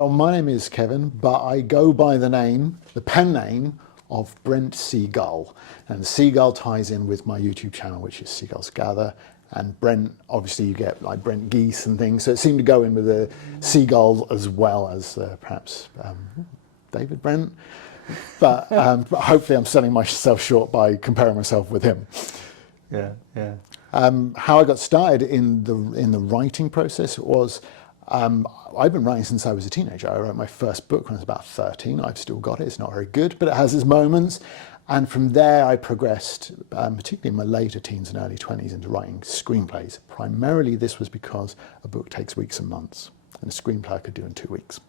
Well, my name is Kevin, but I go by the pen name of Brent C. Gull. And Seagull ties in with my YouTube channel, which is Seagulls Gather. And Brent, obviously you get like Brent Geese and things. So it seemed to go in with the Seagull as well as perhaps David Brent. But hopefully I'm selling myself short by comparing myself with him. Yeah, yeah. How I got started in the writing process was, I've been writing since I was a teenager. I wrote my first book when I was about 13. I've still got it. It's not very good, but it has its moments. And from there, I progressed, particularly in my later teens and early 20s, into writing screenplays. Primarily, this was because a book takes weeks and months, and a screenplay I could do in 2 weeks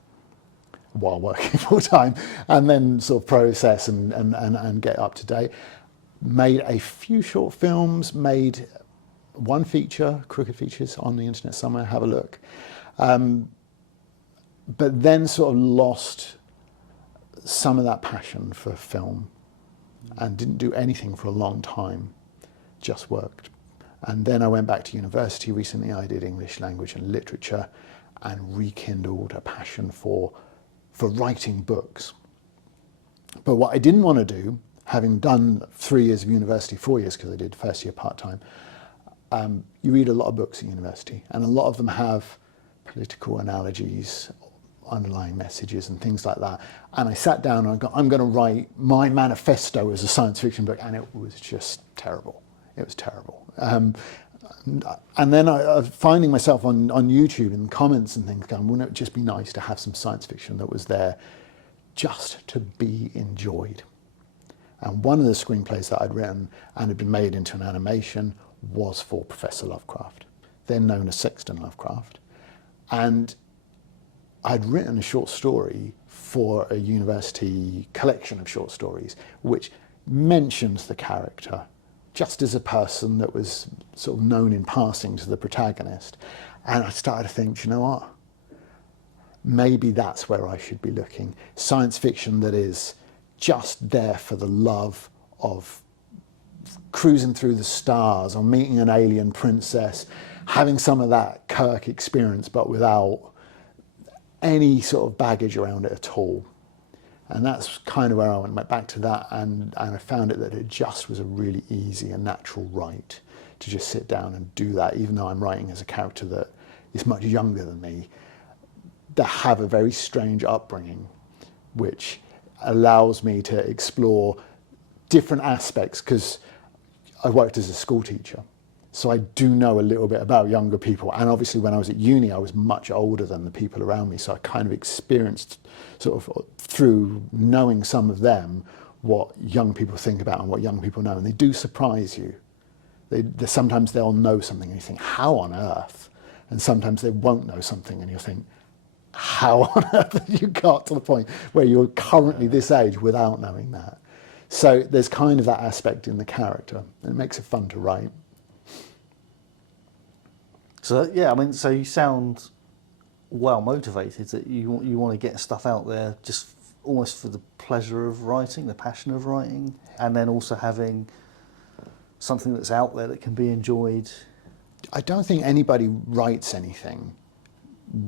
while working full time, and then sort of process and get up to date. Made a few short films, made one feature, Crooked Features, on the internet somewhere, have a look. But then sort of lost some of that passion for film and didn't do anything for a long time, just worked. And then I went back to university recently. I did English language and literature and rekindled a passion for writing books. But what I didn't want to do, having done 3 years of university, 4 years because I did first year part-time, you read a lot of books at university, and a lot of them have political analogies, underlying messages and things like that. And I sat down and I'm going to write my manifesto as a science fiction book, and it was just terrible. It was terrible. And then I was finding myself on YouTube in comments and things going, wouldn't it just be nice to have some science fiction that was there just to be enjoyed? And one of the screenplays that I'd written and had been made into an animation was for Professor Lovecraft, then known as Sexton Lovecraft. And I'd written a short story for a university collection of short stories, which mentions the character just as a person that was sort of known in passing to the protagonist. And I started to think, you know what? Maybe that's where I should be looking. Science fiction that is just there for the love of cruising through the stars or meeting an alien princess, having some of that Kirk experience, but without any sort of baggage around it at all. And that's kind of where I went back to that, and I found that it just was a really easy and natural write to just sit down and do that, even though I'm writing as a character that is much younger than me, that have a very strange upbringing, which allows me to explore different aspects, because I worked as a school teacher. So I do know a little bit about younger people. And obviously when I was at uni, I was much older than the people around me. So I kind of experienced sort of through knowing some of them, what young people think about and what young people know. And they do surprise you. Sometimes they'll know something and you think, how on earth? And sometimes they won't know something and you think, how on earth have you got to the point where you're currently this age without knowing that? So there's kind of that aspect in the character, and it makes it fun to write. So yeah, I mean, so you sound well motivated, that you want to get stuff out there just almost for the pleasure of writing, the passion of writing, and then also having something that's out there that can be enjoyed. I don't think anybody writes anything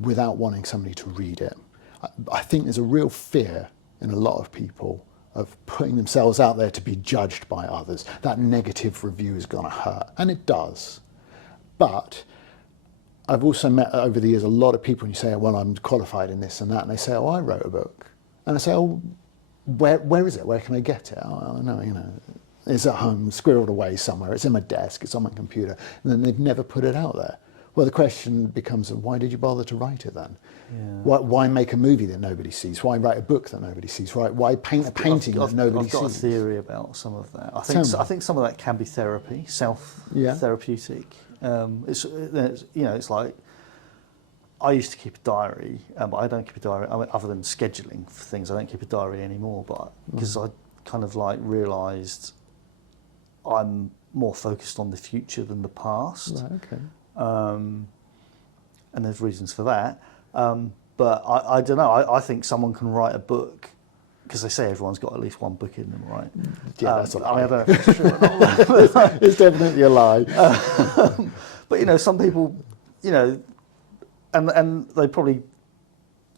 without wanting somebody to read it. I think there's a real fear in a lot of people of putting themselves out there to be judged by others. That negative review is going to hurt, and it does. But I've also met over the years a lot of people, and you say, well, I'm qualified in this and that, and they say, oh, I wrote a book. And I say, oh, where is it? Where can I get it? Oh, no, it's at home, squirreled away somewhere. It's in my desk, it's on my computer. And then they've never put it out there. Well, the question becomes, why did you bother to write it then? Yeah. Why make a movie that nobody sees? Why write a book that nobody sees? Why paint a painting that nobody sees? I've got a theory about some of that. I think some of that can be therapy, self-therapeutic. It's like, I used to keep a diary, but I don't keep a diary. I mean, other than scheduling for things, I don't keep a diary anymore. But because I kind of like realised I'm more focused on the future than the past. Right, okay. And there's reasons for that. But I don't know. I think someone can write a book, because they say everyone's got at least one book in them, right? Yeah, that's a lie. I don't know if it's true or not. It's definitely a lie. But some people, and they probably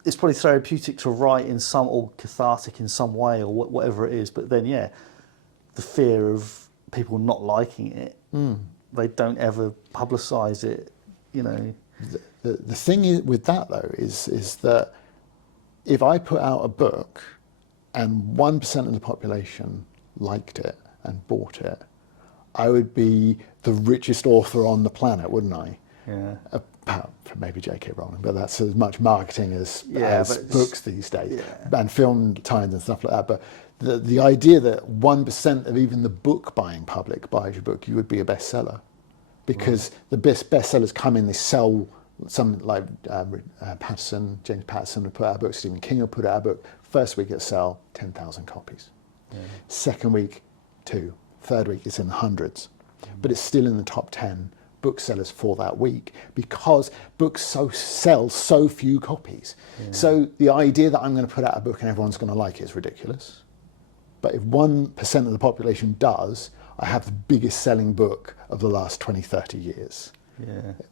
it's probably therapeutic to write in some, or cathartic in some way, or whatever it is. But then, the fear of people not liking it, they don't ever publicise it, The thing with that, though, is that if I put out a book and 1% of the population liked it and bought it, I would be the richest author on the planet, wouldn't I? Yeah. Apart from maybe J.K. Rowling, but that's as much marketing as books these days, and film times and stuff like that. But the idea that 1% of even the book buying public buys your book, you would be a bestseller, because the best bestsellers come in, they sell. Some like James Patterson would put out a book, Stephen King would put out a book. First week it sell 10,000 copies. Yeah. Second week, 2. Third week it's in the hundreds, but it's still in the top 10 booksellers for that week, because books sell so few copies. Yeah. So the idea that I'm going to put out a book and everyone's going to like it is ridiculous. But if 1% of the population does, I have the biggest selling book of the last 20, 30 years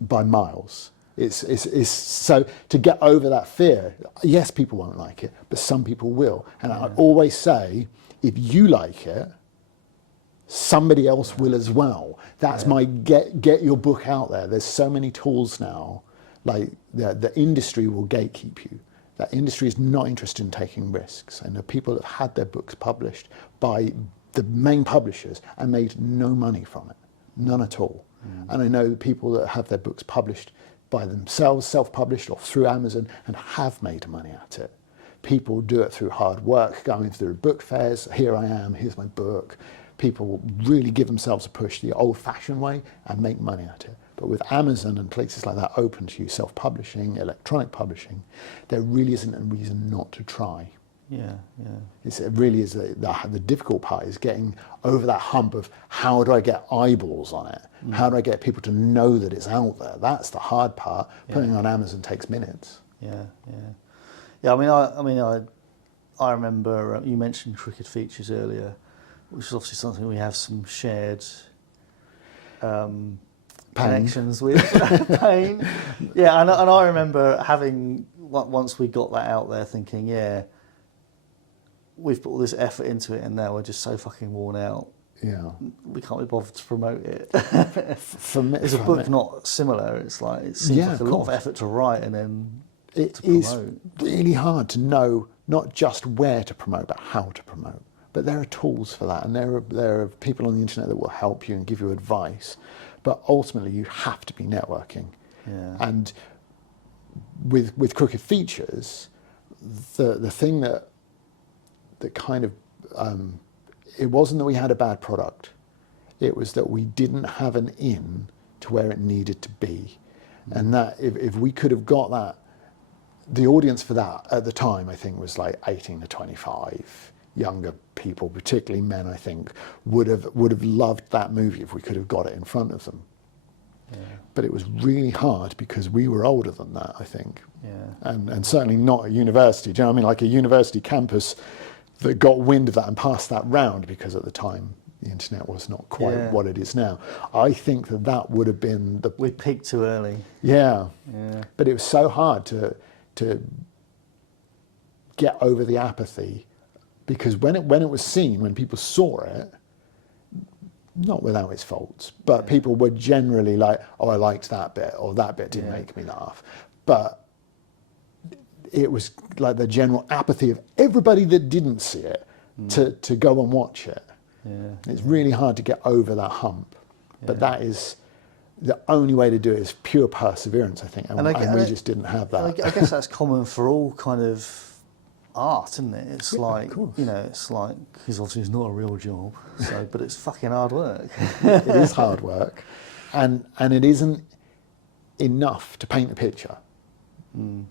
by miles. It's so to get over that fear, yes, people won't like it, but some people will. And I always say, if you like it, somebody else will as well. That's my get your book out there. There's so many tools now, like the industry will gatekeep you. That industry is not interested in taking risks. I know people have had their books published by the main publishers and made no money from it, none at all. And I know people that have their books published by themselves, self-published or through Amazon, and have made money at it. People do it through hard work, going through book fairs. Here I am, here's my book. People really give themselves a push the old-fashioned way and make money at it. But with Amazon and places like that open to you, self-publishing, electronic publishing, there really isn't a reason not to try. It really is the difficult part is getting over that hump of how do I get eyeballs on it? How do I get people to know that it's out there? That's the hard part. Putting it on Amazon takes minutes. I remember you mentioned Crooked Features earlier, which is obviously something we have some shared connections with. Pain. And I remember having, once we got that out there, thinking, we've put all this effort into it and now we're just so fucking worn out. We can't be bothered to promote it. For me, is a book not similar? It's like, it seems like a lot of effort to write and then to promote. It is really hard to know not just where to promote, but how to promote. But there are tools for that, and there are people on the internet that will help you and give you advice. But ultimately, you have to be networking. And with Crooked Features, the thing that kind of it wasn't that we had a bad product, it was that we didn't have an in to where it needed to be. And that if we could have got that, the audience for that at the time I think was like 18 to 25, younger people, particularly men, I think would have loved that movie if we could have got it in front of them. But it was really hard because we were older than that, I think. And certainly not a university. Do you know what I mean? Like a university campus that got wind of that and passed that round, because at the time the internet was not quite what it is now. I think that would have been we peaked too early. But it was so hard to get over the apathy, because when it was seen, when people saw it, not without its faults, but people were generally like, oh, I liked that bit, or that bit didn't make me laugh. But it was like the general apathy of everybody that didn't see it to go and watch it. It's really hard to get over that hump. But that is the only way to do it, is pure perseverance, I think. And we just didn't have that. I guess that's common for all kind of art, isn't it? It's like, it's like, because obviously it's not a real job, but it's fucking hard work. It is hard work. And it isn't enough to paint a picture.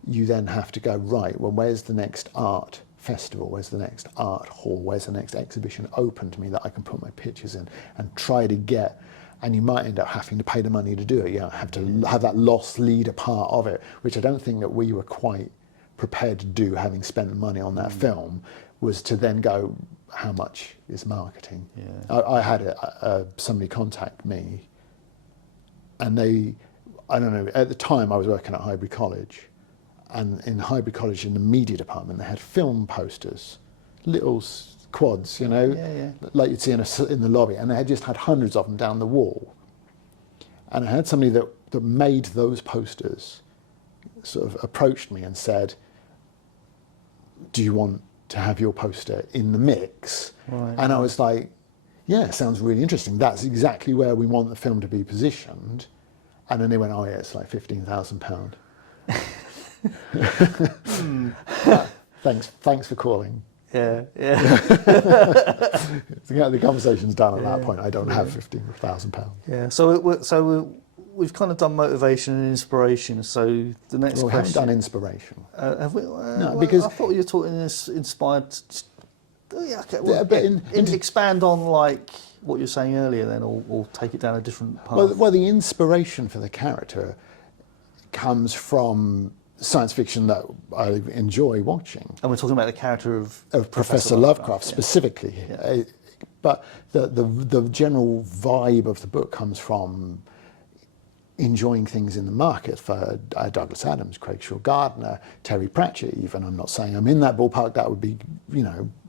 You then have to go, right, well, where's the next art festival? Where's the next art hall? Where's the next exhibition open to me that I can put my pictures in and try to get? And you might end up having to pay the money to do it. You have to have that lost leader part of it, which I don't think that we were quite prepared to do, having spent the money on that film, was to then go, how much is marketing? I had somebody contact me, and I don't know, at the time I was working at Highbury College, and in Highbury College in the media department, they had film posters, little quads, you know, like you'd see in the lobby, and they had just had hundreds of them down the wall. And I had somebody that made those posters sort of approached me and said, do you want to have your poster in the mix? Right. And I was like, yeah, sounds really interesting. That's exactly where we want the film to be positioned. And then they went, oh yeah, it's like £15,000. Thanks for calling. Yeah. The conversation's done at that point. I don't have £15,000. Yeah. So we've kind of done motivation and inspiration. So the next question. We haven't done inspiration. Have we? No, because I thought you were talking inspired. Okay. Well, but expand on like what you were saying earlier, then, or take it down a different path. Well, the inspiration for the character comes from science fiction that I enjoy watching. And we're talking about the character of Professor Lovecraft specifically. Yeah. But the general vibe of the book comes from enjoying things in the market for Douglas Adams, Craig Shaw Gardner, Terry Pratchett even. I'm not saying I'm in that ballpark, that would be,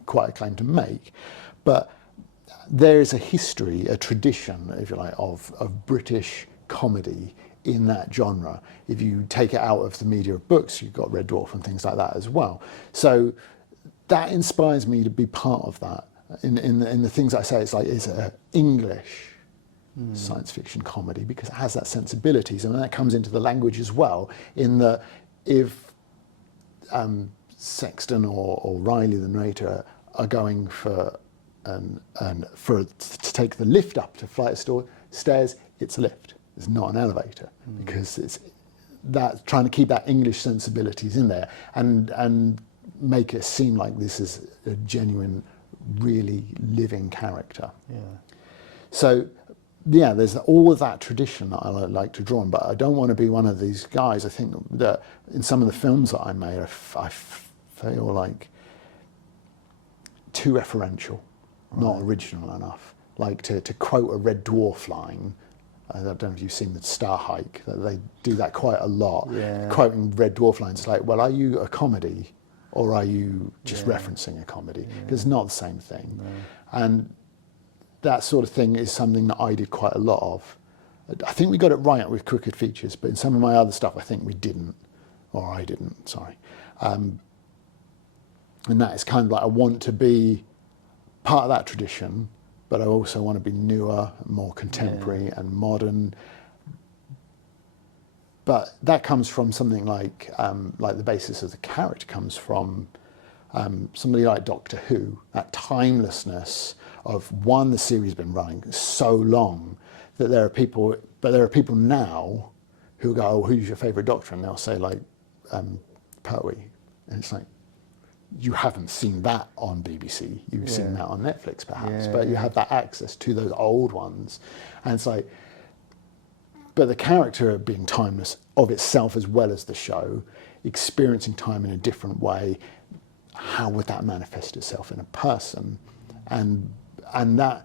quite a claim to make. But there is a history, a tradition, if you like, of British comedy in that genre. If you take it out of the media of books, you've got Red Dwarf and things like that as well. So that inspires me to be part of that. In the things I say, it's an English science fiction comedy because it has that sensibilities, and that comes into the language as well. In that, if Sexton or Riley, the narrator, are going to take the lift up to flight of stairs, it's a lift. It's not an elevator because it's that trying to keep that English sensibilities in there and make it seem like this is a genuine, really living character. Yeah. So, yeah, there's all of that tradition that I like to draw on, but I don't want to be one of these guys. I think that in some of the films that I made, I feel like too referential, not original enough. Like to quote a Red Dwarf line. I don't know if you've seen the Star Hike. They do that quite a lot. Yeah. Quoting Red Dwarf lines like, well, are you a comedy or are you just referencing a comedy? Because it's not the same thing. No. And that sort of thing is something that I did quite a lot of. I think we got it right with Crooked Features, but in some of my other stuff, I think we didn't, or I didn't, sorry. And that is kind of like, I want to be part of that tradition, but I also want to be newer, more contemporary and modern. But that comes from something like the basis of the character comes from somebody like Doctor Who, that timelessness of the series has been running so long that there are people now who go, oh, who's your favourite Doctor? And they'll say like Pertwee. And it's like, you haven't seen that on BBC, you've seen that on Netflix perhaps, but you have that access to those old ones. And it's like, but the character being timeless of itself as well as the show, experiencing time in a different way, how would that manifest itself in a person? And that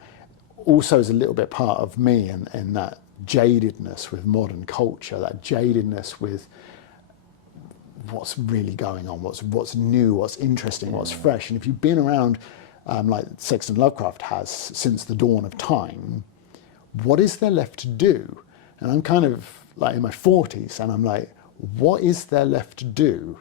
also is a little bit part of me and that jadedness with modern culture, that jadedness with what's really going on, what's new, what's interesting, what's fresh. And if you've been around like Sexton Lovecraft has since the dawn of time, what is there left to do? And I'm kind of like in my 40s and I'm like, what is there left to do?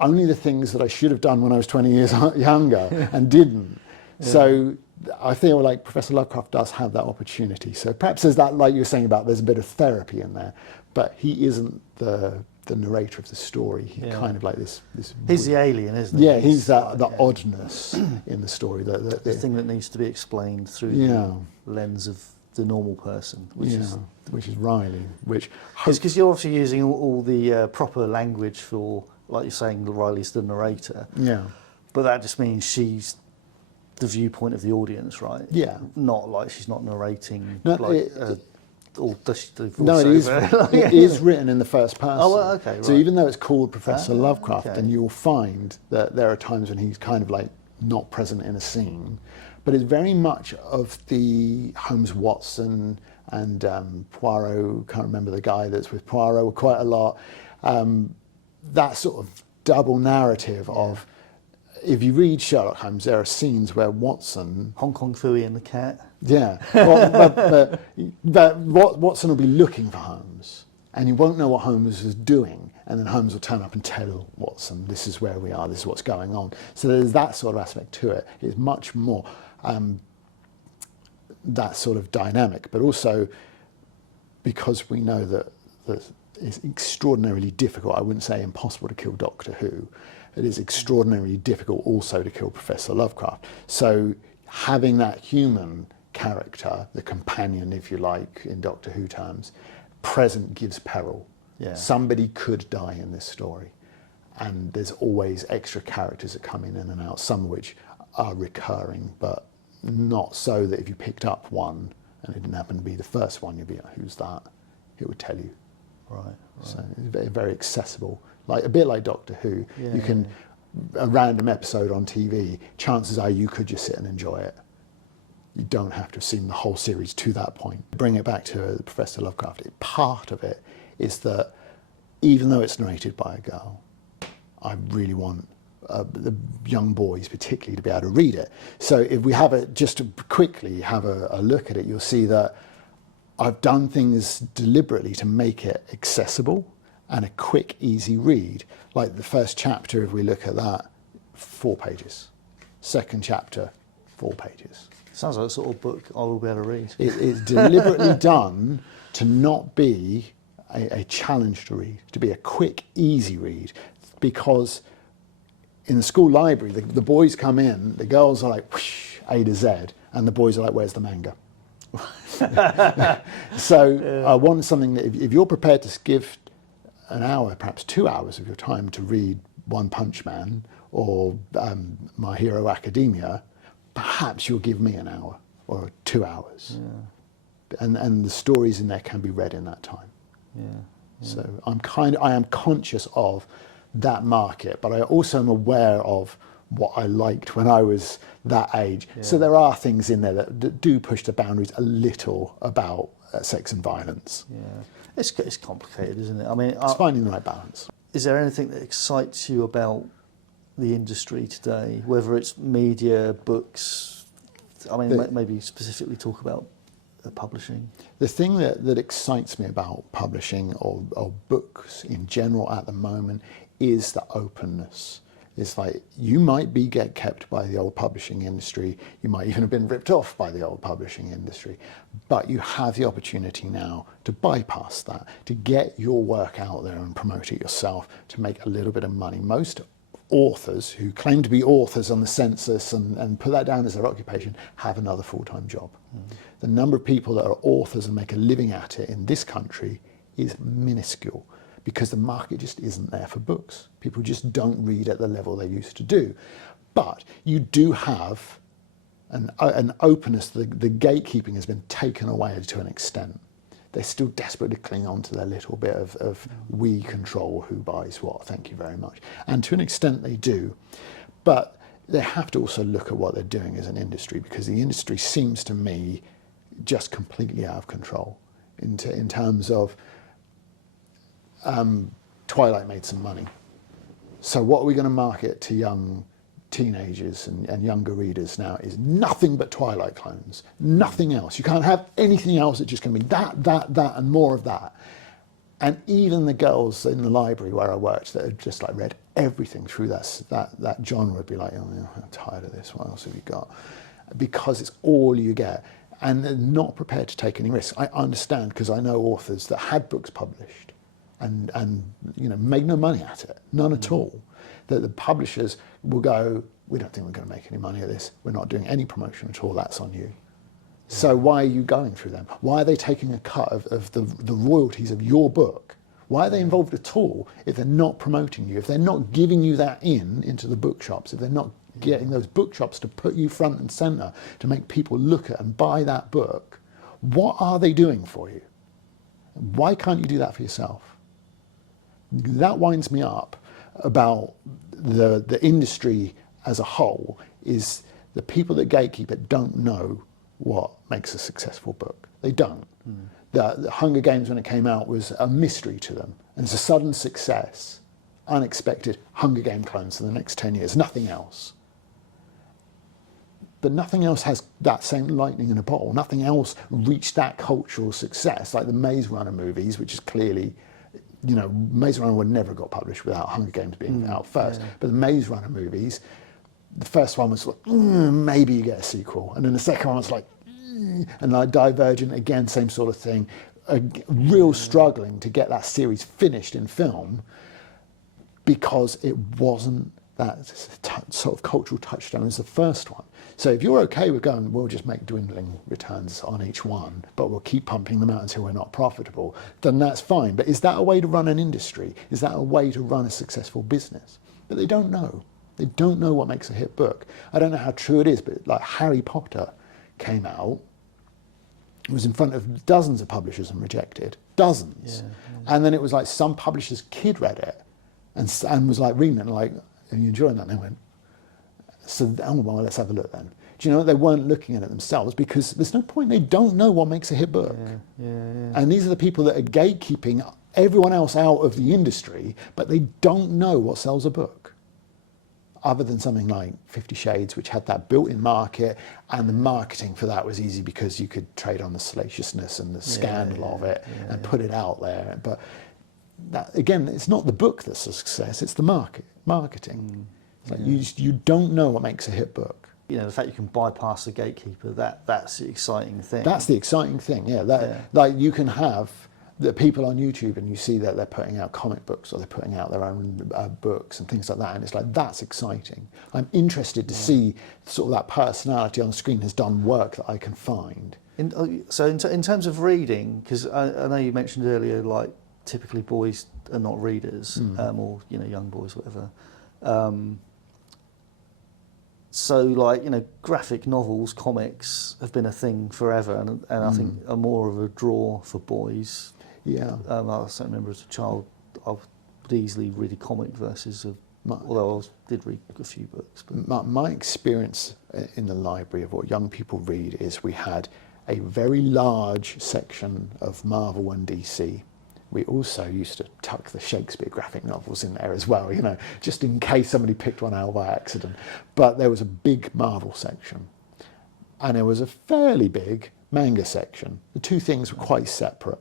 Only the things that I should have done when I was 20 years younger and didn't. Yeah. So I feel like Professor Lovecraft does have that opportunity. So perhaps there's that, like you were saying about, there's a bit of therapy in there, but he isn't the narrator of the story. He's kind of like this. He's the alien, isn't he? Yeah, he's the oddness in the story. The thing that needs to be explained through the lens of the normal person, which is Riley. Because you're obviously using all the proper language for, like you're saying, Riley's the narrator. Yeah. But that just means she's the viewpoint of the audience, right? Yeah. Not like she's not narrating. Or does she do no, it is written in the first person. Oh, well, okay. Right. So even though it's called Professor Lovecraft, and you'll find that there are times when he's kind of like not present in a scene, but it's very much of the Holmes Watson and Poirot. Can't remember the guy that's with Poirot quite a lot. that sort of double narrative of, if you read Sherlock Holmes, there are scenes where Watson... Hong Kong Phooey and the cat. Yeah, well, but Watson will be looking for Holmes, and you won't know what Holmes is doing, and then Holmes will turn up and tell Watson, this is where we are, this is what's going on. So there's that sort of aspect to it. It's much more that sort of dynamic, but also because we know that it's extraordinarily difficult, I wouldn't say impossible to kill Doctor Who, it is extraordinarily difficult also to kill Professor Lovecraft. So having that human character, the companion, if you like, in Doctor Who terms, present gives peril. Yeah. Somebody could die in this story, and there's always extra characters that come in and out, some of which are recurring, but not so that if you picked up one and it didn't happen to be the first one, you'd be like, who's that? It would tell you. Right. So it's very, very accessible, like a bit like Doctor Who. Yeah, you can a random episode on TV. Chances are you could just sit and enjoy it. You don't have to have seen the whole series to that point. Bring it back to Professor Lovecraft. Part of it is that even though it's narrated by a girl, I really want the young boys particularly to be able to read it. So if we have it, just to quickly have a look at it, you'll see that I've done things deliberately to make it accessible and a quick, easy read. Like the first chapter, if we look at that, 4 pages. Second chapter, 4 pages. Sounds like a sort of book I will be able to read. It is deliberately done to not be a challenge to read, to be a quick, easy read, because in the school library, the boys come in, the girls are like, whoosh, A to Z, and the boys are like, where's the manga? So I want something that if you're prepared to give an hour, perhaps 2 hours of your time to read One Punch Man or My Hero Academia, perhaps you'll give me an hour or 2 hours. Yeah. And the stories in there can be read in that time. Yeah. So I am conscious of that market, but I also am aware of what I liked when I was that age. Yeah. So there are things in there that do push the boundaries a little about sex and violence. Yeah, it's complicated, isn't it? I mean, it's finding the right balance. Is there anything that excites you about the industry today, whether it's media, books? I mean, maybe specifically talk about publishing. The thing that excites me about publishing or books in general at the moment is the openness. It's like you might get kept by the old publishing industry, you might even have been ripped off by the old publishing industry, but you have the opportunity now to bypass that, to get your work out there and promote it yourself, to make a little bit of money. Most authors who claim to be authors on the census and put that down as their occupation have another full-time job. The number of people that are authors and make a living at it in this country is minuscule, because the market just isn't there for books. People just don't read at the level they used to do. But you do have an openness, the gatekeeping has been taken away to an extent. They still desperately cling on to their little bit of we control who buys what, thank you very much. And to an extent they do. But they have to also look at what they're doing as an industry, because the industry seems to me just completely out of control in terms of Twilight made some money. So what are we going to market to young teenagers and younger readers now is nothing but Twilight clones, nothing else. You can't have anything else. It's just going to be that, and more of that. And even the girls in the library where I worked that had just like read everything through that genre would be like, oh, I'm tired of this. What else have you got? Because it's all you get. And they're not prepared to take any risks. I understand, because I know authors that had books published and made no money at it, none at all. That the publishers will go, we don't think we're going to make any money at this. We're not doing any promotion at all. That's on you. So why are you going through them? Why are they taking a cut of the royalties of your book? Why are they involved at all if they're not promoting you, if they're not giving you that into the bookshops, if they're not getting those bookshops to put you front and centre, to make people look at and buy that book? What are they doing for you? Why can't you do that for yourself? That winds me up about the industry as a whole, is the people that gatekeep it don't know what makes a successful book. They don't. The Hunger Games, when it came out, was a mystery to them, and it's a sudden success. unexpected Hunger Game clones for the next 10 years, nothing else. But nothing else has that same lightning in a bottle. Nothing else reached that cultural success, like the Maze Runner movies, which is clearly, you know, Maze Runner would never have got published without Hunger Games being out first. Yeah. But the Maze Runner movies, the first one was like, maybe you get a sequel. And then the second one was like, and like Divergent, again, same sort of thing. A real struggling to get that series finished in film because it wasn't that sort of cultural touchstone as the first one. So if you're okay with going, we'll just make dwindling returns on each one, but we'll keep pumping them out until we're not profitable, then that's fine. But is that a way to run an industry? Is that a way to run a successful business? But they don't know. They don't know what makes a hit book. I don't know how true it is, but like Harry Potter came out, it was in front of dozens of publishers and rejected, dozens. And then it was like some publisher's kid read it and was like reading it and like, are you enjoying that? And they went, so, oh, well, let's have a look then. Do you know, they weren't looking at it themselves because there's no point. They don't know what makes a hit book. And these are the people that are gatekeeping everyone else out of the industry, but they don't know what sells a book. Other than something like 50 Shades, which had that built-in market, and the marketing for that was easy because you could trade on the salaciousness and the scandal of it and put it out there. But that, again, it's not the book that's a success, it's the marketing. It's like you don't know what makes a hit book. You know, the fact you can bypass the gatekeeper, that's the exciting thing. That's the exciting thing, Like you can have the people on YouTube and you see that they're putting out comic books or they're putting out their own books and things like that, and it's like, that's exciting. I'm interested to see sort of that personality on the screen has done work that I can find. So in terms of reading, because I know you mentioned earlier, like typically boys are not readers, or, you know, young boys, whatever. So, like, you know, graphic novels, comics have been a thing forever, and I think are more of a draw for boys. Yeah. I certainly remember as a child, I would easily read a comic versus although I did read a few books. But my experience in the library of what young people read is we had a very large section of Marvel and DC. We also used to tuck the Shakespeare graphic novels in there as well, you know, just in case somebody picked one out by accident. But there was a big Marvel section, and there was a fairly big manga section. The two things were quite separate.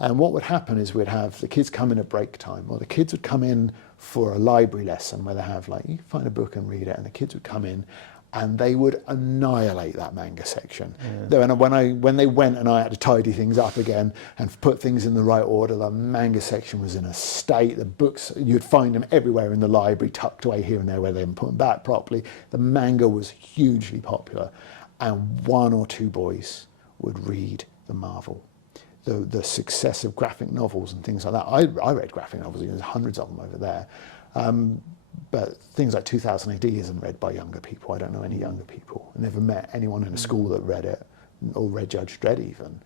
And what would happen is we'd have the kids come in at break time, or the kids would come in for a library lesson where they have, like, you find a book and read it, and the kids would come in and they would annihilate that manga section. When they went and I had to tidy things up again and put things in the right order, the manga section was in a state. The books, you'd find them everywhere in the library, tucked away here and there where they hadn't put them back properly. The manga was hugely popular, and one or two boys would read the Marvel. The success of graphic novels and things like that. I read graphic novels, there's hundreds of them over there. But things like 2000 AD isn't read by younger people. I don't know any younger people. I never met anyone in a school that read it, or read Judge Dredd even.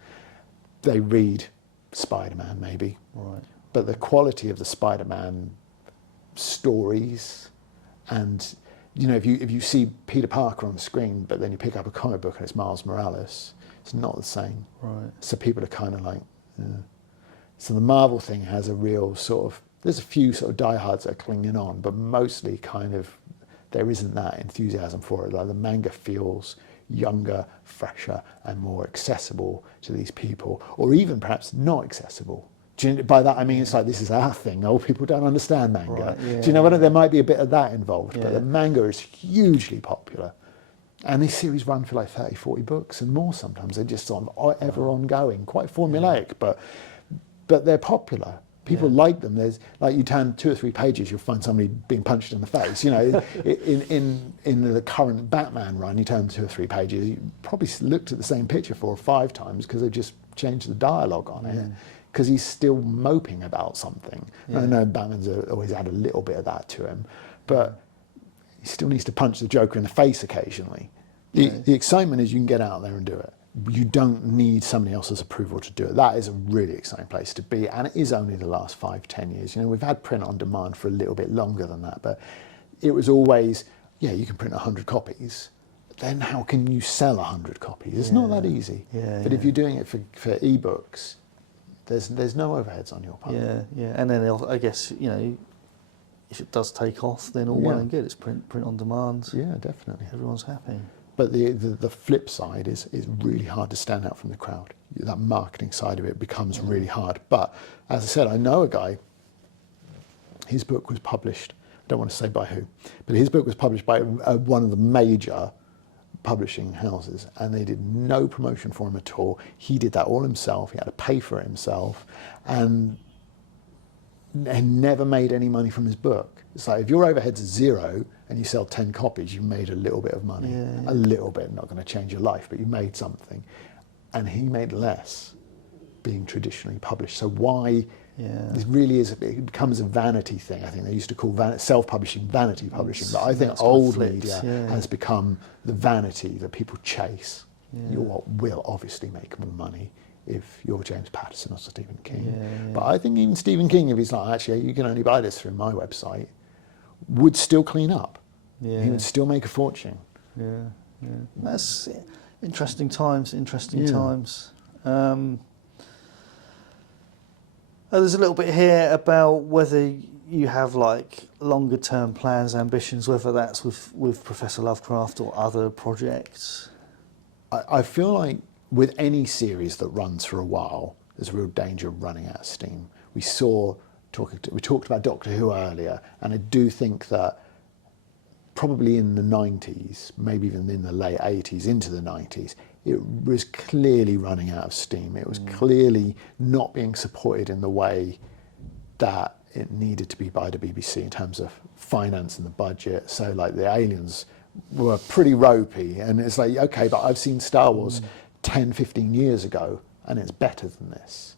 They read Spider-Man maybe. Right. But the quality of the Spider-Man stories, and, you know, if you see Peter Parker on the screen, but then you pick up a comic book and it's Miles Morales, it's not the same. Right. So people are kind of like, So the Marvel thing has a real sort of, there's a few sort of diehards that are clinging on, but mostly kind of there isn't that enthusiasm for it. Like the manga feels younger, fresher, and more accessible to these people, or even perhaps not accessible. By that I mean it's like, this is our thing. Old people don't understand manga. Right, yeah, do you know what? There might be a bit of that involved, but the manga is hugely popular. And these series run for like 30, 40 books and more sometimes. They're just ever ongoing, quite formulaic, but they're popular. People like them. There's, like, you turn 2 or 3 pages, you'll find somebody being punched in the face. You know, in the current Batman run, you turn 2 or 3 pages, you probably looked at the same picture 4 or 5 times because they've just changed the dialogue on it. Because he's still moping about something. I know Batman's always had a little bit of that to him, but he still needs to punch the Joker in the face occasionally. The excitement is you can get out there and do it. You don't need somebody else's approval to do it. That is a really exciting place to be, and it is only the last 5, 10 years. You know, we've had print on demand for a little bit longer than that, but it was always, you can print 100 copies. Then how can you sell 100 copies? It's not that easy. But if you're doing it for ebooks, there's no overheads on your part. And then I guess, you know, if it does take off, then all well and good. It's print on demand. Yeah, definitely. Everyone's happy. But the flip side is really hard to stand out from the crowd. That marketing side of it becomes really hard. But as I said, I know a guy, his book was published, I don't want to say by who, but his book was published by one of the major publishing houses, and they did no promotion for him at all. He did that all himself. He had to pay for it himself, and never made any money from his book. It's like, if your overhead's 0 and you sell 10 copies, you made a little bit of money. A little bit, not going to change your life, but you made something. And he made less being traditionally published. So why? This really is, it becomes a vanity thing. I think they used to call self-publishing vanity publishing, but I think old media has become the vanity that people chase. You will obviously make more money if you're James Patterson or Stephen King. But I think even Stephen King, if he's like, actually, you can only buy this through my website, would still clean up. He would still make a fortune. That's interesting times, times. There's a little bit here about whether you have like longer term plans, ambitions, whether that's with Professor Lovecraft or other projects. I feel like with any series that runs for a while, there's a real danger of running out of steam. We talked about Doctor Who earlier, and I do think that probably in the 90s, maybe even in the late 80s into the 90s, it was clearly running out of steam. It was clearly not being supported in the way that it needed to be by the BBC in terms of finance and the budget. So like the aliens were pretty ropey, and it's like, okay, but I've seen Star Wars 10, 15 years ago, and it's better than this.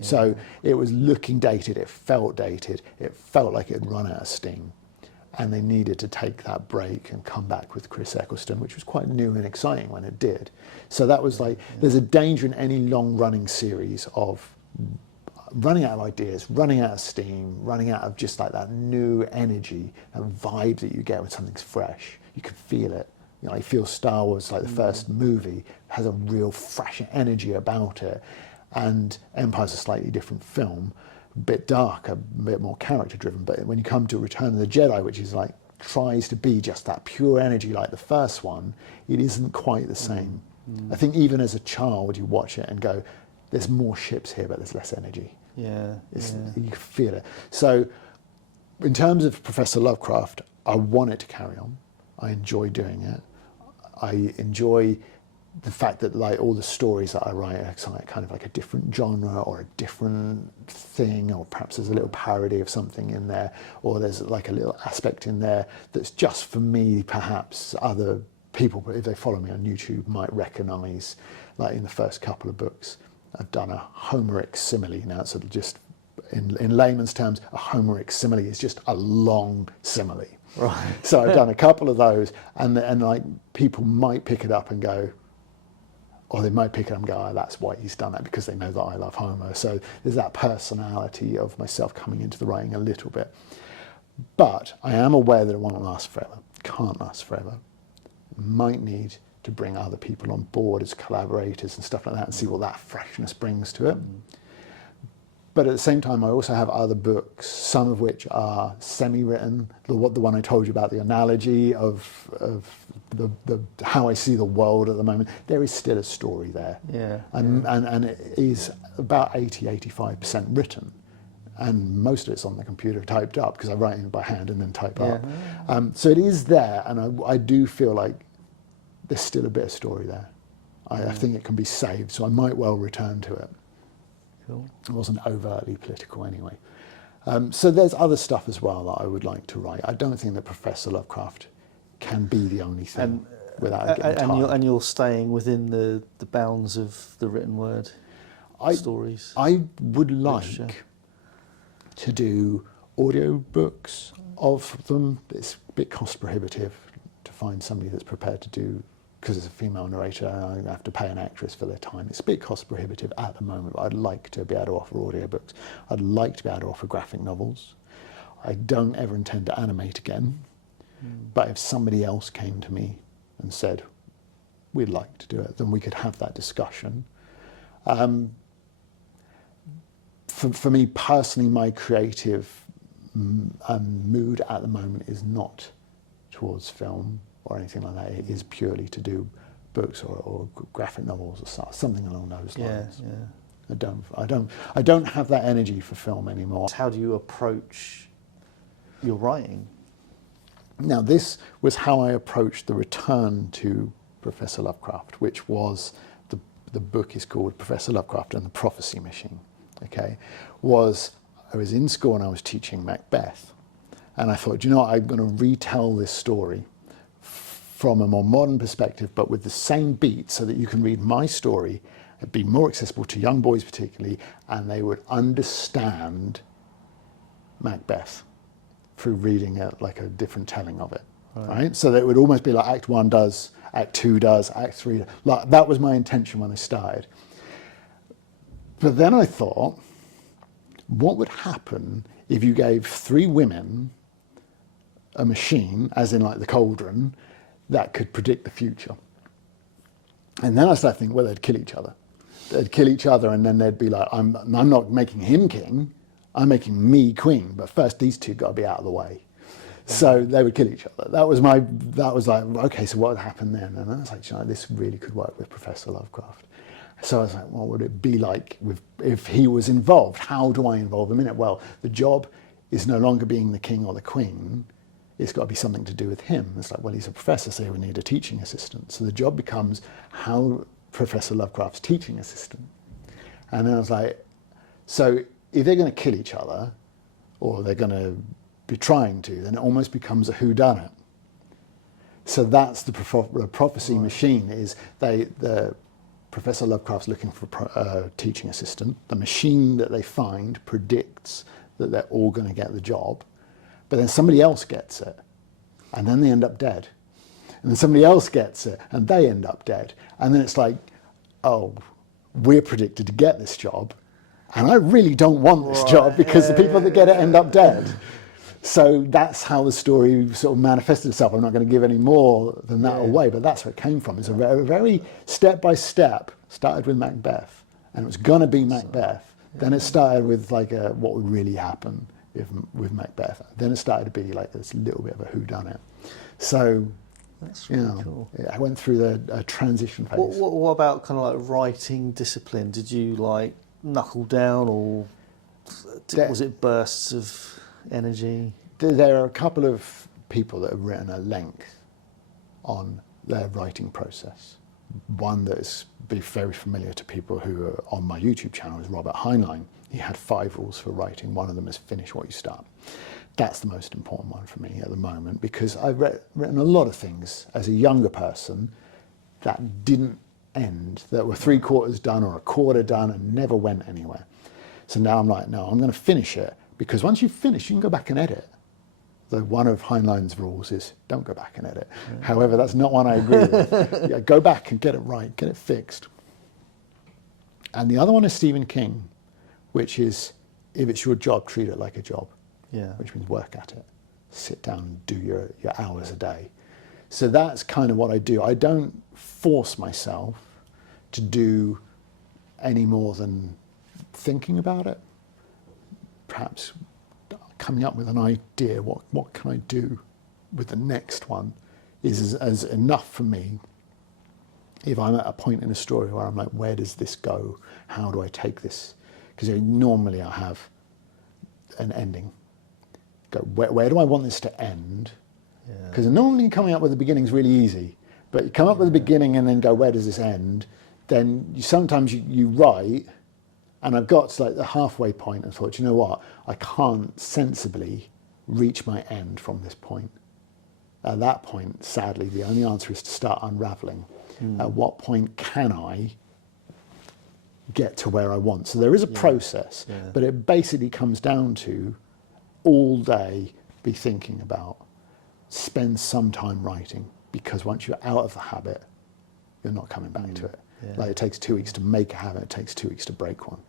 So it was looking dated, it felt like it had run out of steam. And they needed to take that break and come back with Chris Eccleston, which was quite new and exciting when it did. So that was like, there's a danger in any long-running series of running out of ideas, running out of steam, running out of just like that new energy and vibe that you get when something's fresh. You can feel it. You know, I feel Star Wars, like the first movie, has a real fresh energy about it. And Empire's a slightly different film, a bit darker, a bit more character driven. But when you come to Return of the Jedi, which is like, tries to be just that pure energy like the first one, it isn't quite the same. I think even as a child, you watch it and go, there's more ships here, but there's less energy. You can feel it. So in terms of Professor Lovecraft, I want it to carry on. I enjoy doing it. I enjoy the fact that like all the stories that I write are kind of like a different genre or a different thing, or perhaps there's a little parody of something in there, or there's like a little aspect in there that's just for me. Perhaps other people, if they follow me on YouTube, might recognise, like in the first couple of books, I've done a Homeric simile. Now, it's just in layman's terms, a Homeric simile is just a long simile. Right. So I've done a couple of those, and like people might pick it up and go, or they might pick it up and go, oh, that's why he's done that, because they know that I love Homer. So there's that personality of myself coming into the writing a little bit. But I am aware that it won't last forever. Can't last forever. Might need to bring other people on board as collaborators and stuff like that and see what that freshness brings to it. But at the same time, I also have other books, some of which are semi-written. The one I told you about, the analogy of the how I see the world at the moment. There is still a story there, and it is about 85% written, and most of it's on the computer typed up because I write it by hand and then type up. So it is there, and I do feel like there's still a bit of story there. I think it can be saved, so I might well return to it. Cool. It wasn't overtly political anyway. So there's other stuff as well that I would like to write. I don't think that Professor Lovecraft can be the only thing without getting tired. And you're staying within the bounds of the written word stories. I would like to do audiobooks of them. It's a bit cost prohibitive to find somebody that's prepared to do, because it's a female narrator, I have to pay an actress for their time. It's a bit cost prohibitive at the moment, but I'd like to be able to offer audiobooks. I'd like to be able to offer graphic novels. I don't ever intend to animate again, but if somebody else came to me and said, we'd like to do it, then we could have that discussion. For me personally, my creative mood at the moment is not towards film or anything like that. It is purely to do books or graphic novels or something along those lines. I don't have that energy for film anymore. How do you approach your writing? Now, this was how I approached the return to Professor Lovecraft, which was, the book is called Professor Lovecraft and the Prophecy Machine. Okay, I was in school and I was teaching Macbeth, and I thought, you know what, I'm going to retell this story from a more modern perspective, but with the same beat, so that you can read my story. It'd be more accessible to young boys particularly, and they would understand Macbeth through reading it, like a different telling of it, right? So that it would almost be like Act 1 does, Act 2 does, Act 3, like that was my intention when I started. But then I thought, what would happen if you gave 3 women a machine, as in like the cauldron, that could predict the future? And then I started thinking, well, they'd kill each other. They'd kill each other, and then they'd be like, I'm not making him king, I'm making me queen, but first these 2 got to be out of the way. So they would kill each other. That was like, okay, so what would happen then? And I was like, you know, this really could work with Professor Lovecraft. So I was like, what would it be like if he was involved? How do I involve him in it? Well, the job is no longer being the king or the queen. It's got to be something to do with him. It's like, well, he's a professor, so he would need a teaching assistant. So the job becomes how Professor Lovecraft's teaching assistant. And then I was like, so if they're going to kill each other, or they're going to be trying to, then it almost becomes a whodunit. So that's the prophecy machine. Is the Professor Lovecraft's looking for a teaching assistant. The machine that they find predicts that they're all going to get the job, but then somebody else gets it, and then they end up dead. And then somebody else gets it, and they end up dead. And then it's like, oh, we're predicted to get this job, and I really don't want this job because the people that get it end up dead. So that's how the story sort of manifested itself. I'm not going to give any more than that away, but that's where it came from. It's a very step-by-step. Started with Macbeth, and it was going to be Macbeth. Then it started with like what would really happen with Macbeth. Then it started to be like this little bit of a whodunit. So that's really cool. I went through the transition phase. What about kind of like writing discipline? Did you like knuckle down, or was it bursts of energy? There are a couple of people that have written at length on their writing process. One that is very familiar to people who are on my YouTube channel is Robert Heinlein. He had 5 rules for writing. One of them is finish what you start. That's the most important one for me at the moment, because I've written a lot of things as a younger person that didn't end, that were 3/4 done or a quarter done and never went anywhere. So now I'm like, no, I'm going to finish it, because once you've finished, you can go back and edit. So one of Heinlein's rules is don't go back and edit. However, that's not one I agree with. Go back and get it right, get it fixed. And the other one is Stephen King, which is, if it's your job, treat it like a job. Which means work at it. Sit down and do your hours a day. So that's kind of what I do. I don't force myself to do any more than thinking about it. Perhaps coming up with an idea, what can I do with the next one, is as enough for me. If I'm at a point in a story where I'm like, where does this go? How do I take this? Because normally I have an ending. Go, where do I want this to end? Because normally coming up with the beginning is really easy, but you come up with the beginning and then go, where does this end? Then sometimes you write, and I've got to like the halfway point and thought, you know what, I can't sensibly reach my end from this point. At that point, sadly, the only answer is to start unraveling. At what point can I get to where I want? So there is a process, but it basically comes down to all day be thinking about, spend some time writing, because once you're out of the habit, you're not coming back to it. Like it takes 2 weeks to make a habit, it takes 2 weeks to break one.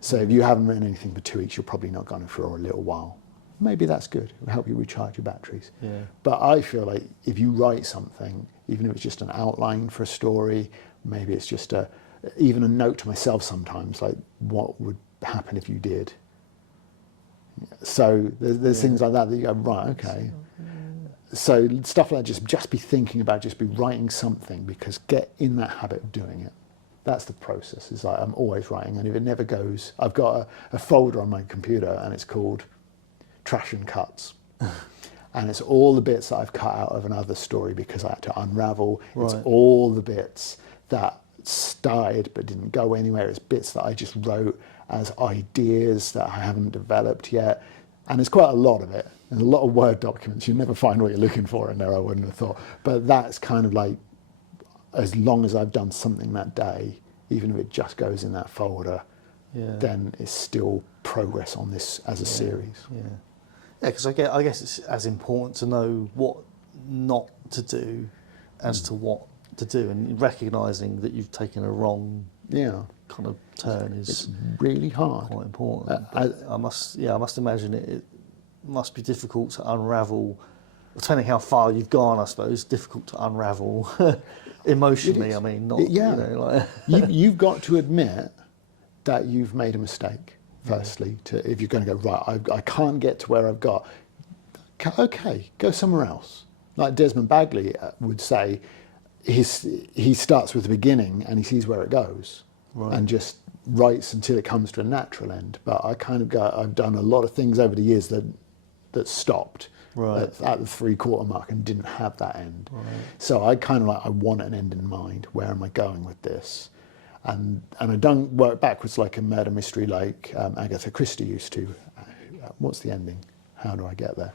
So if you haven't written anything for 2 weeks, you're probably not going for a little while. Maybe that's good, it'll help you recharge your batteries. But I feel like if you write something, even if it's just an outline for a story, maybe it's just even a note to myself sometimes, like what would happen if you did, So there's things like that you go, right, okay. So stuff like that, just be thinking about, just be writing something, because get in that habit of doing it. That's the process. It's like I'm always writing, and if it never goes, I've got a folder on my computer, and it's called Trash and Cuts. And it's all the bits that I've cut out of another story because I had to unravel. Right. It's all the bits that started but didn't go anywhere. It's bits that I just wrote as ideas that I haven't developed yet. And there's quite a lot of it. There's a lot of Word documents. You never find what you're looking for in there, I wouldn't have thought. But that's kind of like, as long as I've done something that day, even if it just goes in that folder, then it's still progress on this as a series. Yeah, because I guess it's as important to know what not to do as to what to do, and recognising that you've taken a wrong kind of turn it's really hard. Quite important. I must imagine it must be difficult to unravel, depending how far you've gone. I suppose difficult to unravel emotionally. I mean, not you've got to admit that you've made a mistake. Firstly, if you're going to go, right, I can't get to where I've got. Okay, go somewhere else. Like Desmond Bagley would say, he starts with the beginning and he sees where it goes, and just writes until it comes to a natural end. But I kind of I've done a lot of things over the years that stopped at the 3/4 mark and didn't have that end. Right. So I kind of I want an end in mind. Where am I going with this? And I don't work backwards like a murder mystery like Agatha Christie used to. What's the ending? How do I get there?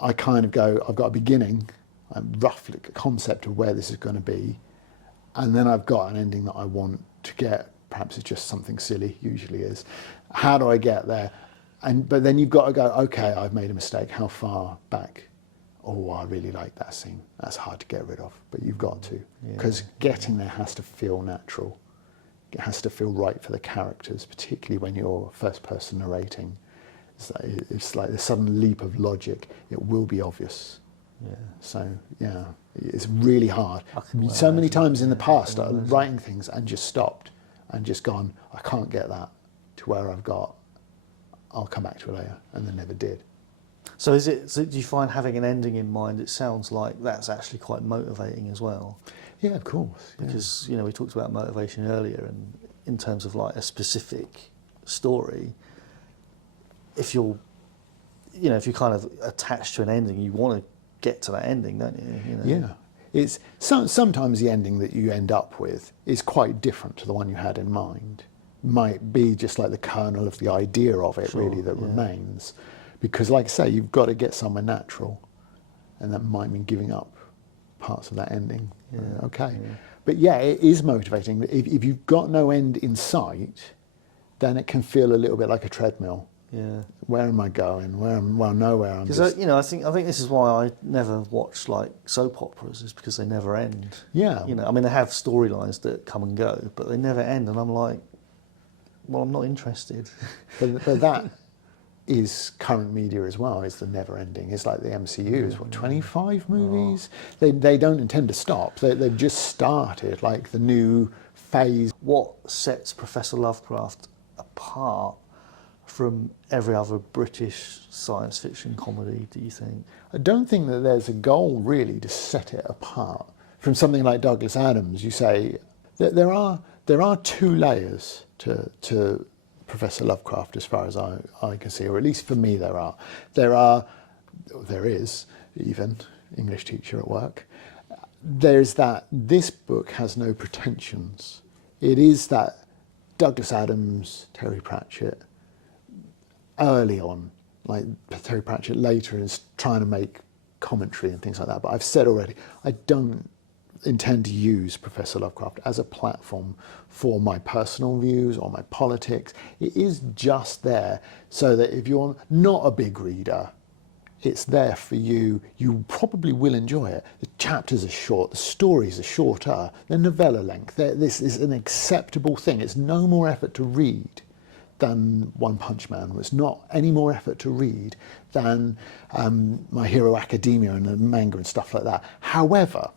I kind of go, I've got a beginning, roughly a concept of where this is going to be, and then I've got an ending that I want to get. Perhaps it's just something silly, usually is. How do I get there? But then you've got to go, okay, I've made a mistake. How far back? Oh, I really like that scene. That's hard to get rid of, but you've got to, because getting there has to feel natural. It has to feel right for the characters, particularly when you're first person narrating. It's like the sudden leap of logic. It will be obvious. Yeah. So, it's really hard. So many times in the past, I'm writing things and just stopped and just gone, I can't get that to where I've got. I'll come back to it later, and then never did. So do you find having an ending in mind, it sounds like that's actually quite motivating as well? Yeah, of course. Because, we talked about motivation earlier, and in terms of like a specific story, if you're kind of attached to an ending, you want to get to that ending, don't you? Yeah. It's sometimes the ending that you end up with is quite different to the one you had in mind. Might be just like the kernel of the idea of it that remains. Because like I say, you've got to get somewhere natural, and that might mean giving up parts of that ending. But it is motivating. If you've got no end in sight, then it can feel a little bit like a treadmill. Yeah. Where am I going? Nowhere. Because I think this is why I never watch like soap operas, is because they never end. Yeah. I mean, they have storylines that come and go, but they never end, and I'm like, well, I'm not interested. But that is current media as well. It's the never ending. It's like the MCU is 25 movies. They don't intend to stop. They've just started like the new phase. What sets Professor Lovecraft apart from every other British science fiction comedy, do you think? I don't think that there's a goal really to set it apart from something like Douglas Adams. You say that there are two layers to Professor Lovecraft, as far as I can see, or at least for me there is even English teacher at work. There's that this book has no pretensions. It is that Douglas Adams, Terry Pratchett, early on, like Terry Pratchett later is trying to make commentary and things like that. But I've said already, I don't intend to use Professor Lovecraft as a platform for my personal views or my politics. It is just there so that if you're not a big reader, it's there for you. You probably will enjoy it. The chapters are short, the stories are shorter, they're novella length. This is an acceptable thing. It's no more effort to read than One Punch Man. It's not any more effort to read than My Hero Academia and the manga and stuff like that. However,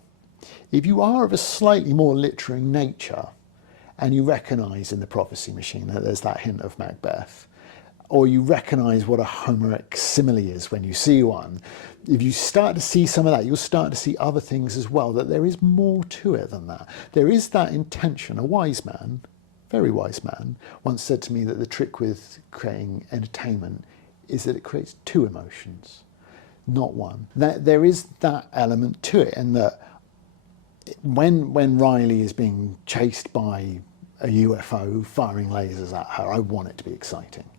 if you are of a slightly more literary nature and you recognise in The Prophecy Machine that there's that hint of Macbeth, or you recognise what a Homeric simile is when you see one, if you start to see some of that, you'll start to see other things as well, that there is more to it than that. There is that intention. A wise man, very wise man, once said to me that the trick with creating entertainment is that it creates two emotions, not one. There is that element to it, and that when Riley is being chased by a UFO firing lasers at her, I want it to be exciting.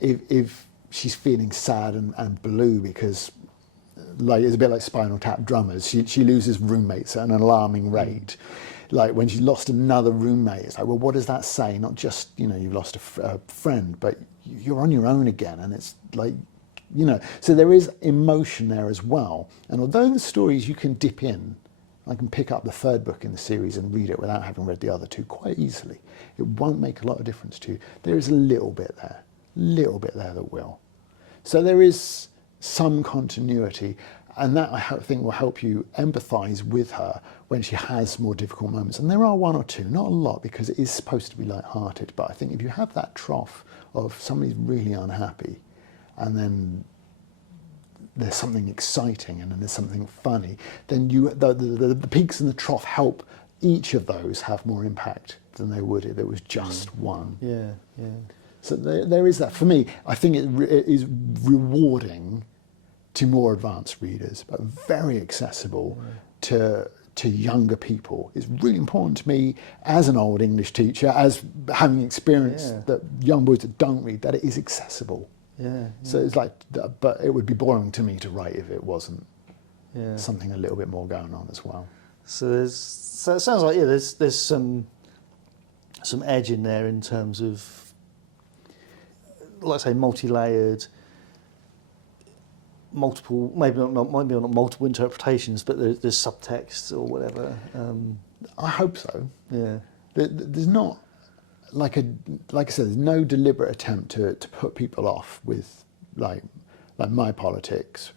If she's feeling sad and blue because, like, it's a bit like Spinal Tap drummers, she loses roommates at an alarming rate. Like when she lost another roommate, it's like, well, what does that say? Not just, you've lost a friend, but you're on your own again, and it's like, so there is emotion there as well. And although the stories you can dip in, I can pick up the third book in the series and read it without having read the other two quite easily. It won't make a lot of difference to you. There is a little bit there that will. So there is some continuity, and that I think will help you empathise with her when she has more difficult moments. And there are one or two, not a lot, because it is supposed to be light-hearted, but I think if you have that trough of somebody's really unhappy, and then there's something exciting and then there's something funny, then the peaks and the trough help each of those have more impact than they would if it was just one. Yeah. So there is that. For me, I think it is rewarding to more advanced readers, but very accessible to younger people. It's really important to me as an old English teacher, as having experienced that young boys that don't read, that it is accessible. Yeah. So it's like, but it would be boring to me to write if it wasn't something a little bit more going on as well. So it sounds like there's some edge in there in terms of, like I say, multi-layered, multiple, maybe not multiple interpretations, but there's subtext or whatever. I hope so. Yeah. There's not, like I said, there's no deliberate attempt to put people off with like my politics.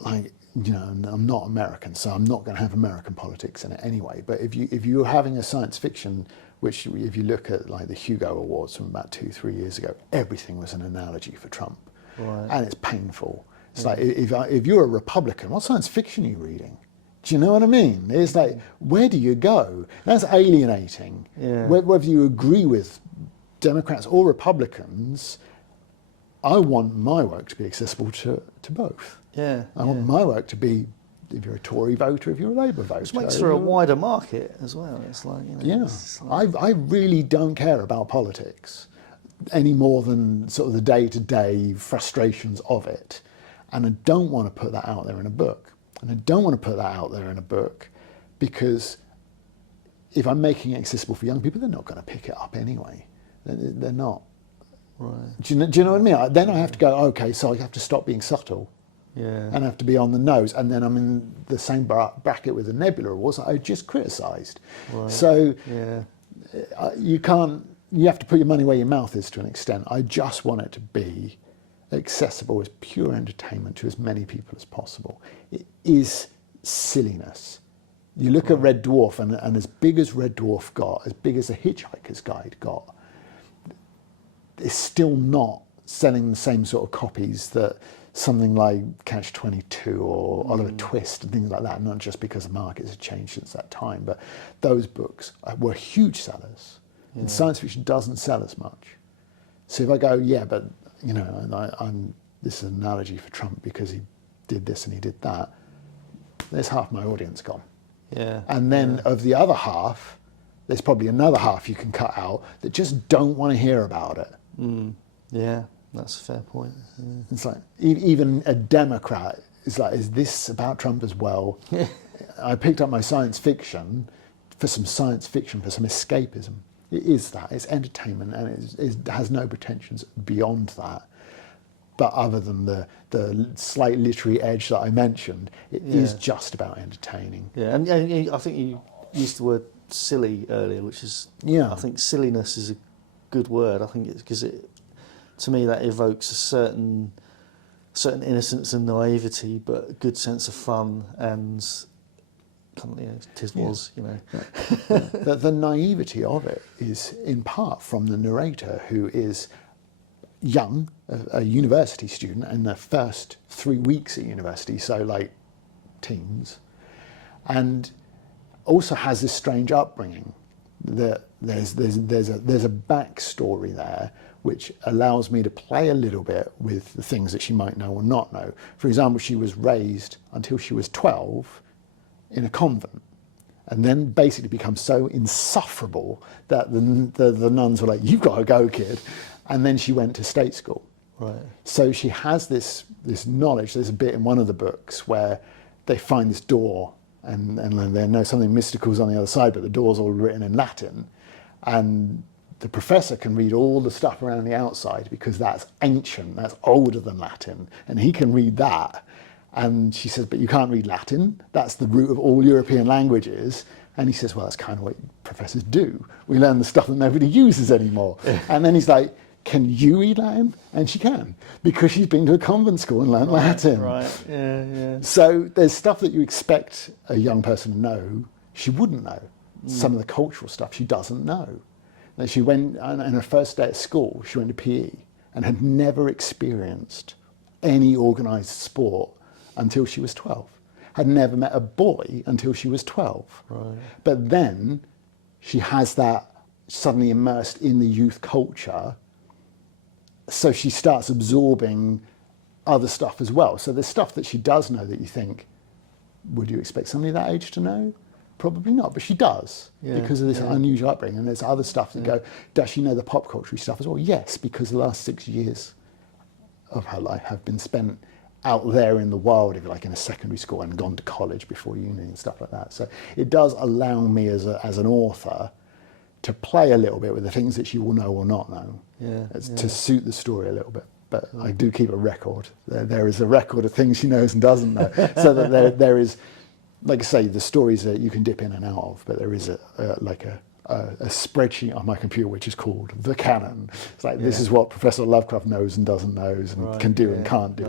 Like, I'm not American, so I'm not going to have American politics in it anyway. But if you're having a science fiction, which if you look at like the Hugo Awards from about 2-3 years ago, everything was an analogy for Trump. Right. And it's painful. It's like, if you're a Republican, what science fiction are you reading? Do you know what I mean? It's like, where do you go? That's alienating. Yeah. Whether you agree with Democrats or Republicans, I want my work to be accessible to both. Yeah. I want my work to be, if you're a Tory voter, if you're a Labour voter. Which makes for a wider market as well. It's like, It's like... I really don't care about politics any more than sort of the day-to-day frustrations of it. And I don't want to put that out there in a book. And I don't want to put that out there in a book because if I'm making it accessible for young people, they're not going to pick it up anyway. They're not. Right. Do you know what I mean? Then I have to go, okay, so I have to stop being subtle. Yeah. And have to be on the nose. And then I'm in the same bracket with the Nebula Awards that I just criticised. Right. So yeah. You have to put your money where your mouth is to an extent. I just want it to be accessible as pure entertainment to as many people as possible. It is silliness. You look at Red Dwarf, and as big as Red Dwarf got, as big as The Hitchhiker's Guide got, it's still not selling the same sort of copies that something like Catch-22 or Oliver Twist and things like that, not just because the markets have changed since that time, but those books were huge sellers. Yeah. And science fiction doesn't sell as much. So if I go, but this is an analogy for Trump because he did this and he did that, there's half my audience gone. Yeah. And then of the other half, there's probably another half you can cut out that just don't want to hear about it. Yeah, that's a fair point. Yeah. It's like, even a Democrat is like, is this about Trump as well? I picked up my science fiction, for some escapism. It is that. It's entertainment, and it has no pretensions beyond that. But other than the slight literary edge that I mentioned, it is just about entertaining. Yeah, and I think you used the word silly earlier, which is, I think silliness is a good word. I think it's because to me that evokes a certain innocence and naivety, but a good sense of fun and The naivety of it is in part from the narrator, who is young, a university student in the first 3 weeks at university, so like teens, and also has this strange upbringing. That there's a backstory there which allows me to play a little bit with the things that she might know or not know. For example, she was raised until she was 12 in a convent, and then basically becomes so insufferable that the nuns were like, "You've got to go, kid," and then she went to state school. Right. So she has this knowledge. There's a bit in one of the books where they find this door, and they know something mystical's on the other side, but the door's all written in Latin, and the professor can read all the stuff around the outside because that's ancient, that's older than Latin, and he can read that. And she says, "But you can't read Latin. That's the root of all European languages." And he says, "Well, that's kind of what professors do. We learn the stuff that nobody uses anymore." And then he's like, "Can you read Latin?" And she can, because she's been to a convent school and learned Latin. Right, yeah. So there's stuff that you expect a young person to know, she wouldn't know. Some of the cultural stuff she doesn't know. And she went, on her first day at school, she went to PE and had never experienced any organised sport until she was 12. Had never met a boy until she was 12. Right. But then she has that suddenly immersed in the youth culture, so she starts absorbing other stuff as well. So there's stuff that she does know that you think, would you expect somebody that age to know? Probably not, but she does, because of this unusual upbringing. And there's other stuff that go, does she know the pop culture stuff as well? Yes, because the last 6 years of her life have been spent out there in the wild, if you like, in a secondary school, and gone to college before uni and stuff like that. So it does allow me as an author to play a little bit with the things that she will know or not know, to suit the story a little bit. But I do keep a record. There is a record of things she knows and doesn't know, so that there is, like I say, the stories that you can dip in and out of, but there is a spreadsheet on my computer which is called the canon. It's like, this is what Professor Lovecraft knows and doesn't know, and can do and can't do.